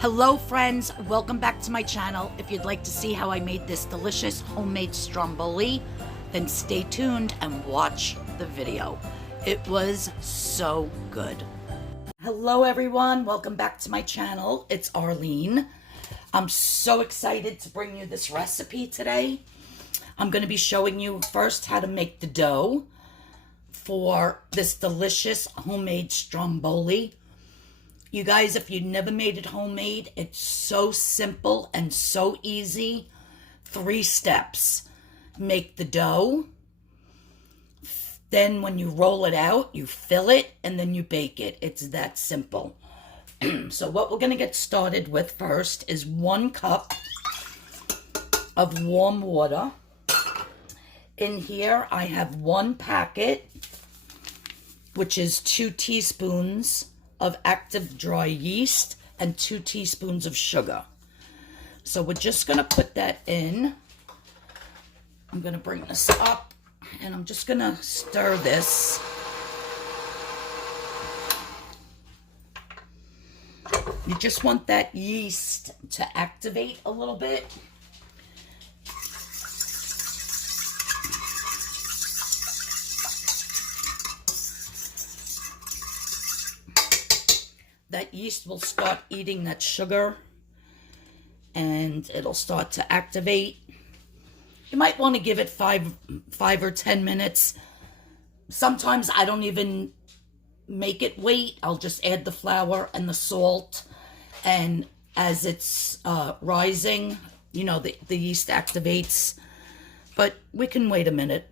Hello friends, welcome back to my channel. If you'd like to see how I made this delicious homemade stromboli, then stay tuned and watch the video. It was so good. Hello everyone, welcome back to my channel. It's Arlene. I'm so excited to bring you this recipe today. I'm going to be showing you first how to make the dough for this delicious homemade stromboli. You guys, if you never made it homemade, it's so simple and so easy. 3 steps. Make the dough. Then when you roll it out, you fill it and then you bake it. It's that simple. So what we're going to get started with first is 1 cup of warm water. In here, I have 1 packet, which is 2 teaspoons of active dry yeast and 2 teaspoons of sugar. So we're just going to put that in. I'm going to bring this up and I'm just going to stir this. You just want that yeast to activate a little bit. That yeast will start eating that sugar and it'll start to activate. You might want to give it 5 or 10 minutes. Sometimes I don't even make it wait. I'll just add the flour and the salt, and as it's rising, you know, the yeast activates, but we can wait a minute.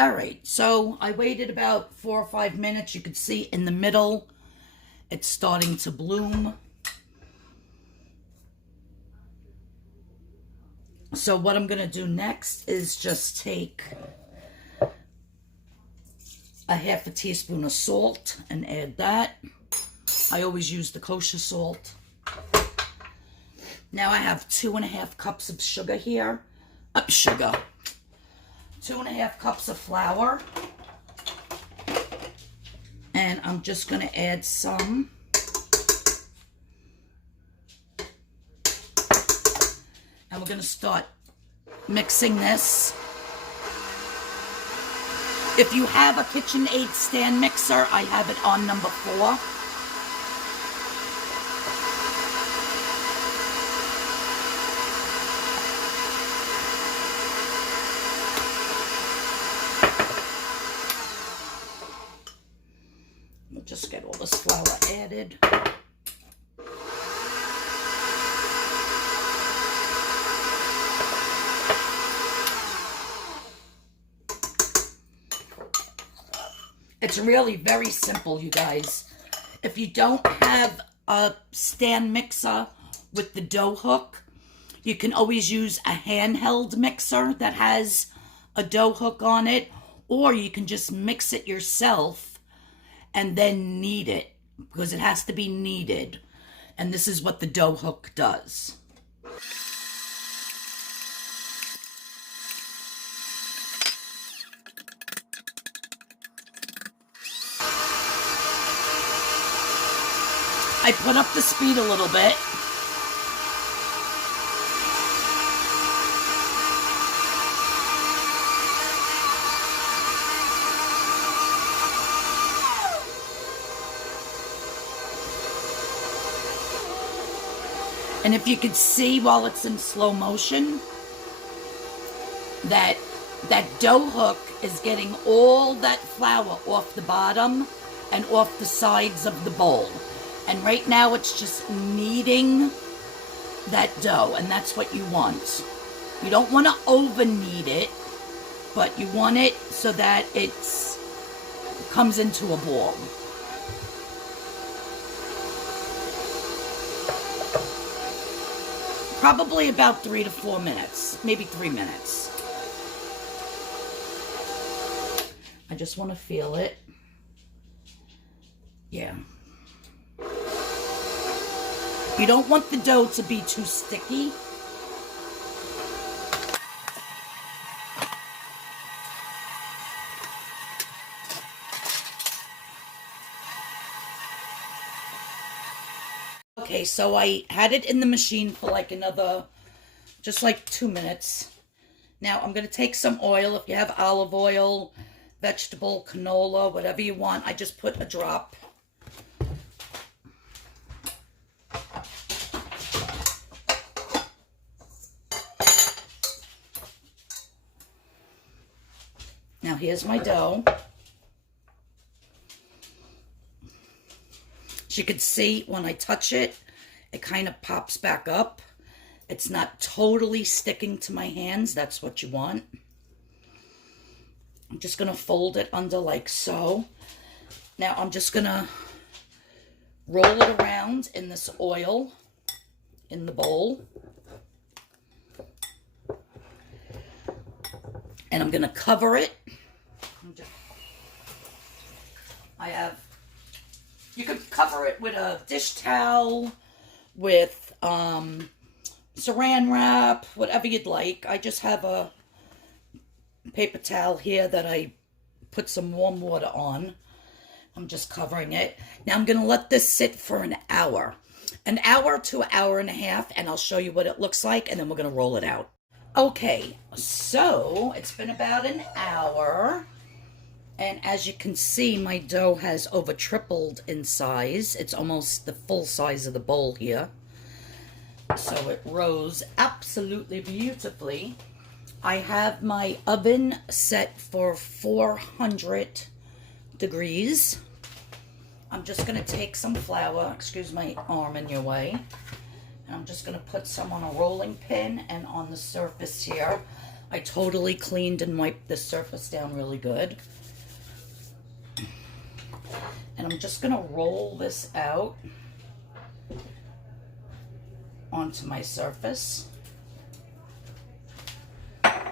All right, so I waited about 4 or 5 minutes. You can see in the middle it's starting to bloom. So what I'm going to do next is just take a half a teaspoon of salt and add that. I always use the kosher salt. Now I have 2.5 cups of sugar here. 2.5 cups of flour. And I'm just going to add some. And we're going to start mixing this. If you have a KitchenAid stand mixer, I have it on number 4. We'll just get all this flour added. It's really very simple, you guys. If you don't have a stand mixer with the dough hook, you can always use a handheld mixer that has a dough hook on it, or you can just mix it yourself and then knead it, because it has to be kneaded. And this is what the dough hook does. I put up the speed a little bit. And if you could see while it's in slow motion, that dough hook is getting all that flour off the bottom and off the sides of the bowl. And right now it's just kneading that dough, and that's what you want. You don't want to over knead it, but you want it so that it comes into a ball. Probably about 3 to 4 minutes, maybe 3 minutes. I just want to feel it. Yeah. You don't want the dough to be too sticky. Okay, so I had it in the machine for like another, just like 2 minutes. Now I'm going to take some oil. If you have olive oil, vegetable, canola, whatever you want, I just put a drop. Now here's my dough. As you can see, when I touch it, it kind of pops back up. It's not totally sticking to my hands. That's what you want. I'm just going to fold it under like so. Now I'm just going to roll it around in this oil in the bowl. And I'm going to cover it. You could cover it with a dish towel, with saran wrap, whatever you'd like. I just have a paper towel here that I put some warm water on. I'm just covering it. Now I'm going to let this sit for an hour to an hour and a half, and I'll show you what it looks like, and then we're going to roll it out. Okay, so it's been about an hour, and as you can see, my dough has over tripled in size. It's almost the full size of the bowl here. So it rose absolutely beautifully. I have my oven set for 400 degrees. I'm just going to take some flour, excuse my arm in your way, and I'm just going to put some on a rolling pin and on the surface here. I totally cleaned and wiped the surface down really good. And I'm just going to roll this out onto my surface. I'm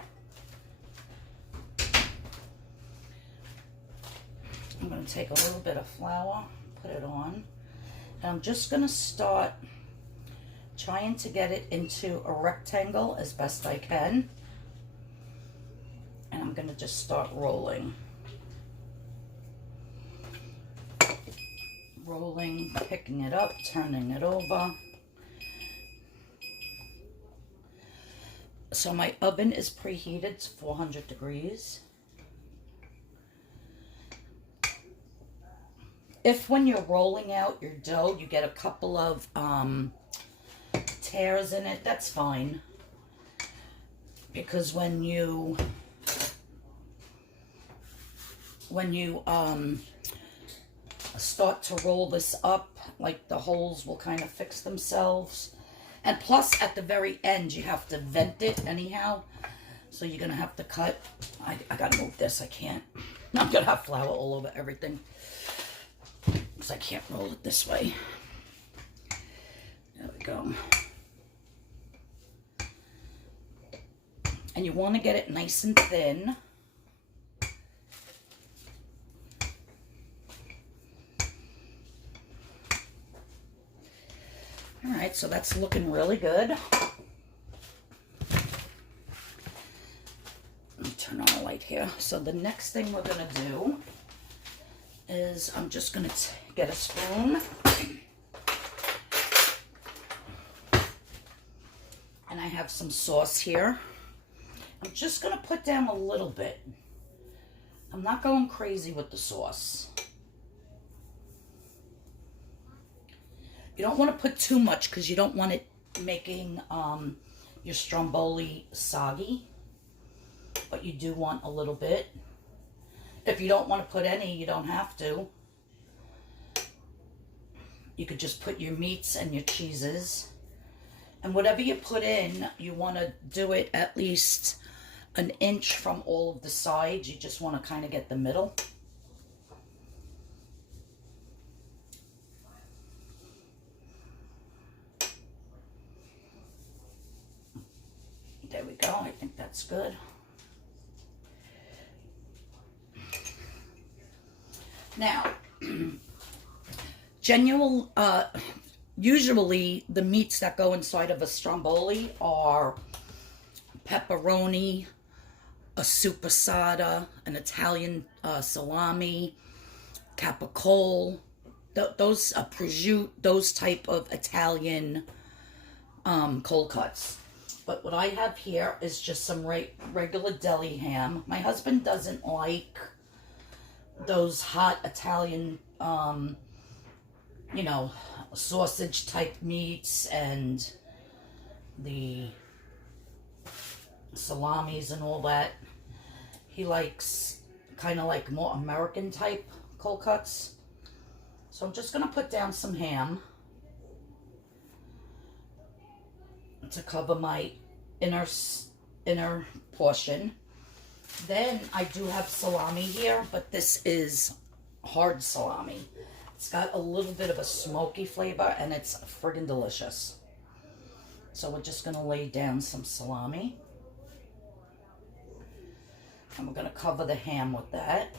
going to take a little bit of flour, put it on, and I'm just going to start trying to get it into a rectangle as best I can. And I'm going to just start rolling. Rolling, picking it up, turning it over. So my oven is preheated to 400 degrees. If when you're rolling out your dough, you get a couple of tears in it, that's fine. Because when you start to roll this up, like the holes will kind of fix themselves. And plus at the very end you have to vent it anyhow, so you're gonna have to cut. I gotta move this. I can't. I'm gonna have flour all over everything because I can't roll it this way. There we go. And you want to get it nice and thin. All right, so that's looking really good. Let me turn on a light here. So the next thing we're gonna do is I'm just gonna get a spoon. And I have some sauce here. I'm just gonna put down a little bit. I'm not going crazy with the sauce. You don't want to put too much because you don't want it making your stromboli soggy, but you do want a little bit. If you don't want to put any, you don't have to. You could just put your meats and your cheeses. And whatever you put in, you want to do it at least an inch from all of the sides. You just want to kind of get the middle. There we go. I think that's good. Now, usually the meats that go inside of a stromboli are pepperoni, a supersada, an Italian salami, capicola, those prosciutto, those type of Italian cold cuts. But what I have here is just some regular deli ham. My husband doesn't like those hot Italian, you know, sausage type meats and the salamis and all that. He likes kind of like more American type cold cuts. So I'm just going to put down some ham to cover my inner portion. Then I do have salami here, but this is hard salami. It's got a little bit of a smoky flavor and it's friggin' delicious. So we're just going to lay down some salami. And we're going to cover the ham with that.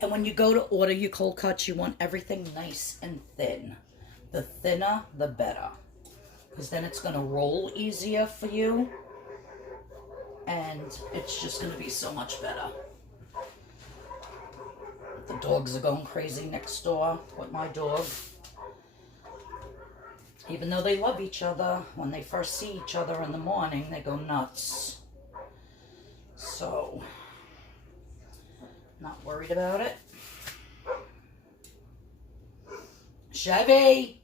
And when you go to order your cold cuts, you want everything nice and thin. The thinner, the better. Because then it's going to roll easier for you. And it's just going to be so much better. The dogs are going crazy next door with my dog. Even though they love each other, when they first see each other in the morning, they go nuts. So, not worried about it. Chevy!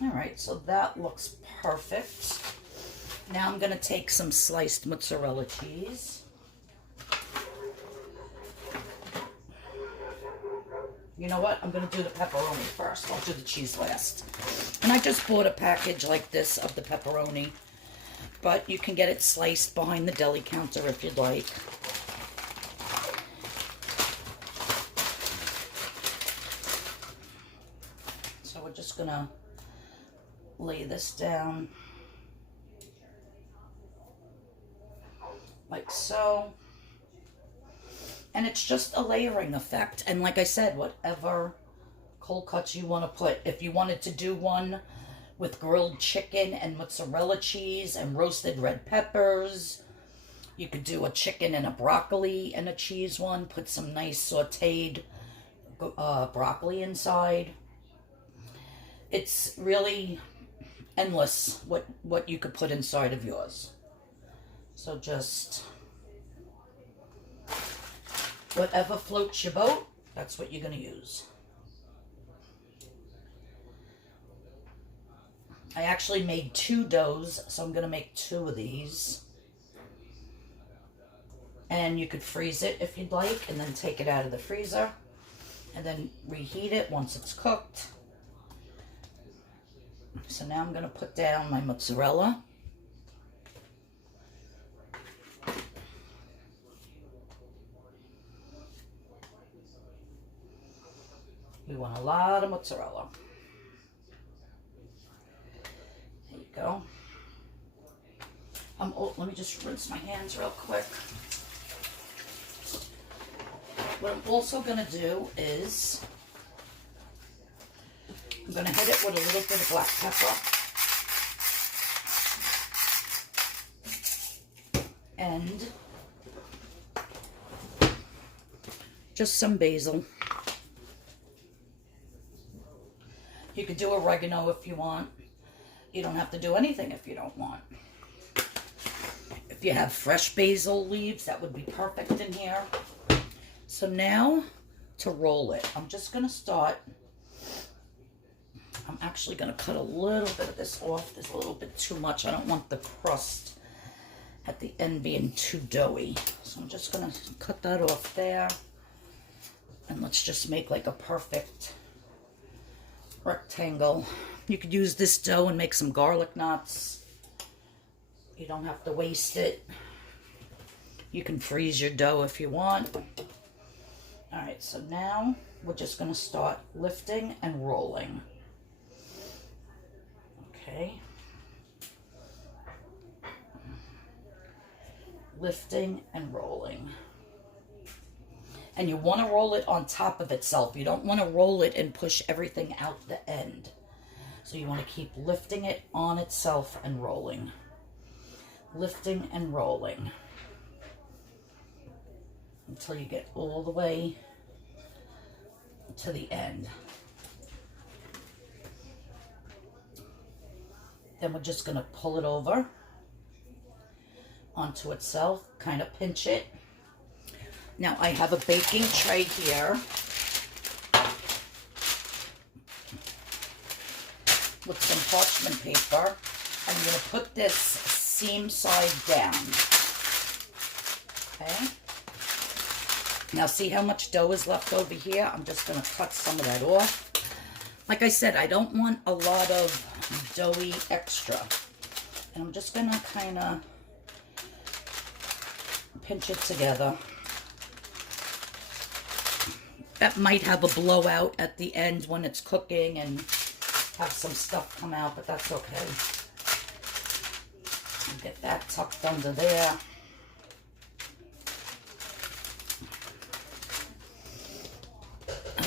Alright, so that looks perfect. Now I'm going to take some sliced mozzarella cheese. You know what? I'm going to do the pepperoni first. I'll do the cheese last. And I just bought a package like this of the pepperoni. But you can get it sliced behind the deli counter if you'd like. So we're just going to lay this down. Like so. And it's just a layering effect. And like I said, whatever cold cuts you want to put. If you wanted to do one with grilled chicken and mozzarella cheese and roasted red peppers, you could do a chicken and a broccoli and a cheese one. Put some nice sauteed broccoli inside. It's really endless what you could put inside of yours. So just whatever floats your boat, that's what you're going to use. I actually made 2 doughs, so I'm going to make 2 of these. And you could freeze it if you'd like, and then take it out of the freezer. And then reheat it once it's cooked. So now I'm going to put down my mozzarella. We want a lot of mozzarella. There you go. Let me just rinse my hands real quick. What I'm also going to do is I'm going to hit it with a little bit of black pepper and just some basil. You could do oregano if you want. You don't have to do anything if you don't want. If you have fresh basil leaves, that would be perfect in here. So now to roll it, I'm just going to start. I'm actually going to cut a little bit of this off. There's a little bit too much. I don't want the crust at the end being too doughy. So I'm just going to cut that off there. And let's just make like a perfect rectangle. You could use this dough and make some garlic knots. You don't have to waste it. You can freeze your dough if you want. Alright, so now we're just going to start lifting and rolling. Okay. Lifting and rolling. And you want to roll it on top of itself. You don't want to roll it and push everything out the end. So you want to keep lifting it on itself and rolling. Lifting and rolling. until you get all the way to the end. Then we're just going to pull it over onto itself, kind of pinch it. Now I have a baking tray here with some parchment paper. I'm going to put this seam side down. Okay. Now see how much dough is left over here? I'm just going to cut some of that off. Like I said, I don't want a lot of doughy extra. And I'm just going to kind of pinch it together. That might have a blowout at the end when it's cooking and have some stuff come out, but that's okay. Get that tucked under there.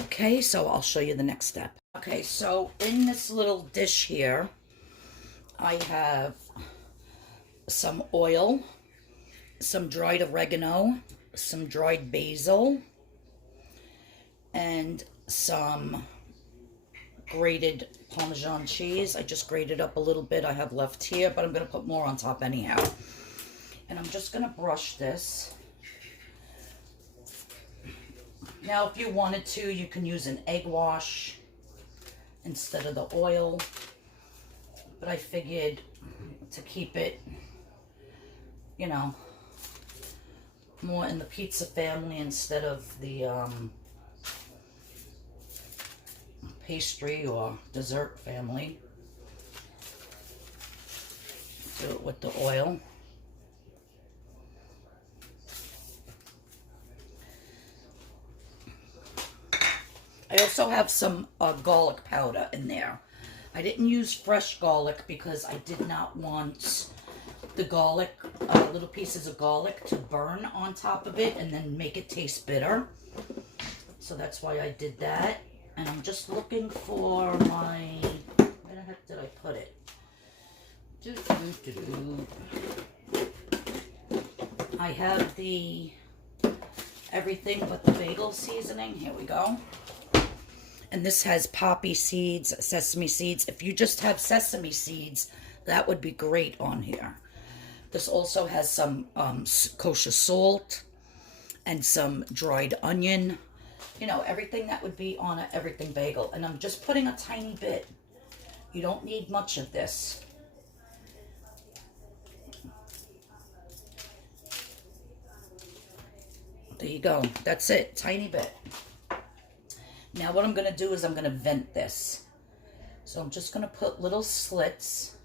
Okay, so I'll show you the next step. Okay, so in this little dish here, I have some oil, some dried oregano, some dried basil, and some grated Parmesan cheese. I just grated up a little bit I have left here, but I'm going to put more on top anyhow. And I'm just going to brush this. Now, if you wanted to, you can use an egg wash instead of the oil. But I figured to keep it, you know, more in the pizza family instead of the pastry or dessert family. Do it with the oil. I also have some garlic powder in there. I didn't use fresh garlic because I did not want the garlic, little pieces of garlic to burn on top of it and then make it taste bitter. So that's why I did that. And I'm just looking for my, where the heck did I put it? I have the everything but the bagel seasoning. Here we go. And this has poppy seeds, sesame seeds. If you just have sesame seeds, that would be great on here. This also has some kosher salt and some dried onion. You know, everything that would be on an everything bagel. And I'm just putting a tiny bit. You don't need much of this. There you go. That's it. Tiny bit. Now what I'm going to do is I'm going to vent this. So I'm just going to put little slits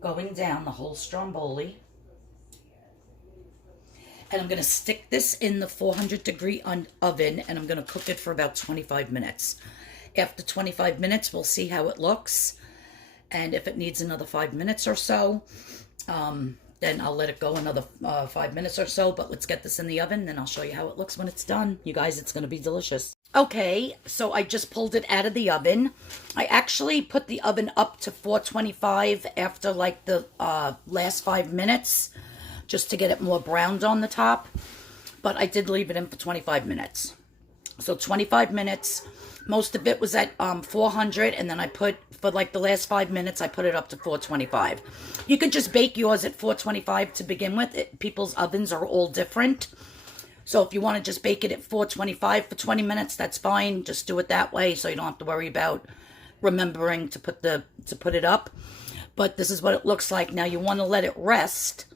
going down the whole stromboli. And I'm going to stick this in the 400-degree oven, and I'm going to cook it for about 25 minutes. After 25 minutes, we'll see how it looks. And if it needs another 5 minutes or so, then I'll let it go another 5 minutes or so. But let's get this in the oven, then I'll show you how it looks when it's done. You guys, it's going to be delicious. Okay, so I just pulled it out of the oven. I actually put the oven up to 425 after like the last 5 minutes, just to get it more browned on the top. But I did leave it in for 25 minutes. So 25 minutes. Most of it was at 400, and then I put, for like the last 5 minutes, I put it up to 425. You could just bake yours at 425 to begin with. People's ovens are all different. So if you want to just bake it at 425 for 20 minutes, that's fine. Just do it that way so you don't have to worry about remembering to put it up. But this is what it looks like. Now you want to let it rest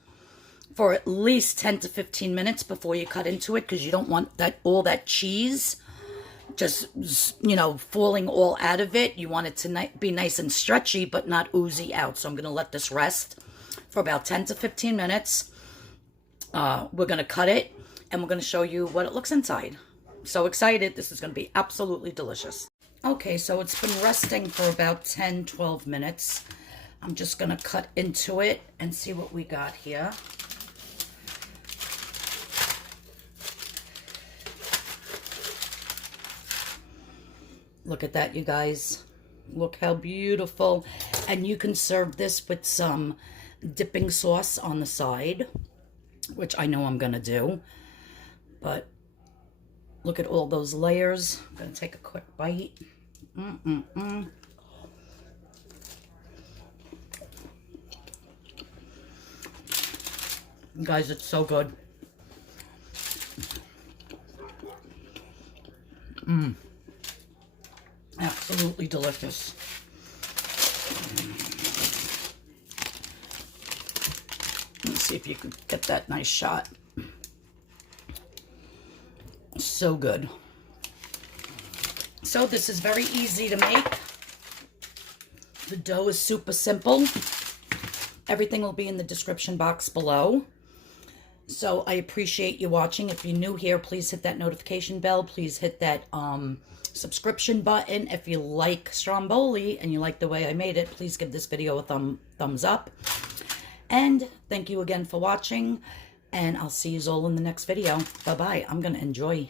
for at least 10 to 15 minutes before you cut into it, because you don't want all that cheese just, you know, falling all out of it. You want it to be nice and stretchy, but not oozy out. So I'm going to let this rest for about 10 to 15 minutes. We're going to cut it, and we're going to show you what it looks inside. So excited. This is going to be absolutely delicious. Okay, so it's been resting for about 10-12 minutes. I'm just going to cut into it and see what we got here. Look at that, you guys. Look how beautiful. And you can serve this with some dipping sauce on the side. which I know I'm gonna do. But look at all those layers. I'm gonna take a quick bite. Guys, it's so good. Absolutely delicious. Let's see if you can get that nice shot. So good. So this is very easy to make. The dough is super simple. Everything will be in the description box below. So I appreciate you watching. If you're new here, please hit that notification bell. Please hit that subscription button. If you like Stromboli and you like the way I made it, please give this video a thumbs up. And thank you again for watching. And I'll see you all in the next video. Bye-bye. I'm going to enjoy.